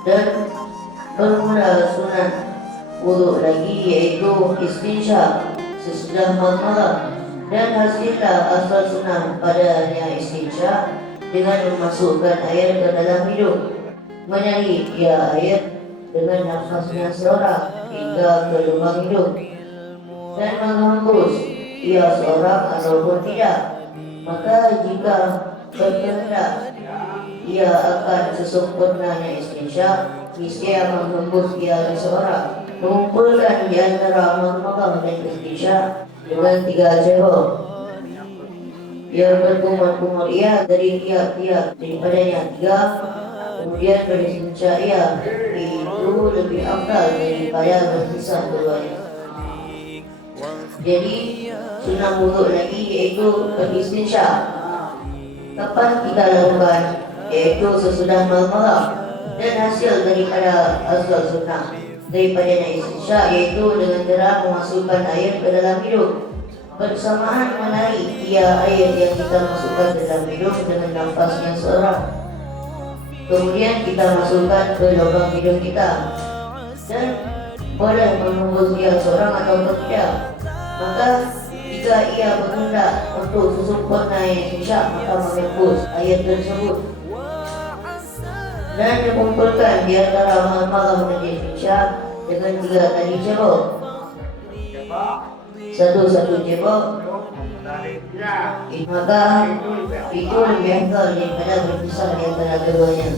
Dan bermula sunat wudhu lagi, yaitu istinsya sesudah malam, dan hasillah asal sunat padanya istinsya dengan memasukkan air ke dalam hidung, menarik ia air dengan nafasnya seorang hingga ke lubang hidung, dan menghembus ia seorang ataupun tidak. Maka jika berkehendak ia akan sesempurnanya istinsya, ia menghembus ia seorang, mengumpulkan di antara makam dan istinsya dengan 3 cebok. Ia berkumur-kumur ia dari tiap-tiap daripadanya 3, kemudian beristinsya ia itu lebih afdal daripada berpisah keduanya. Jadi sunnah wudhu lagi yaitu beristinsya. Kapan kita lakukan? Yaitu sesudah malam, dan hasil daripada asal sunnah daripada istinsya yaitu dengan cara memasukkan air ke dalam hidung, bersamaan menarik ia air yang kita masukkan ke dalam hidung dengan nafasnya seorang, kemudian kita masukkan ke lubang hidung kita, dan boleh menghembus ia seorang atau tidak. Maka jika ia berkehendak untuk sesempurna istinsya, maka menghembus air tersebut dan dikumpulkan di antara malam dan istinsya dengan 3 tali cebok. Satu cebok, maka itu lebih afdal daripada berpisah di antara keduanya.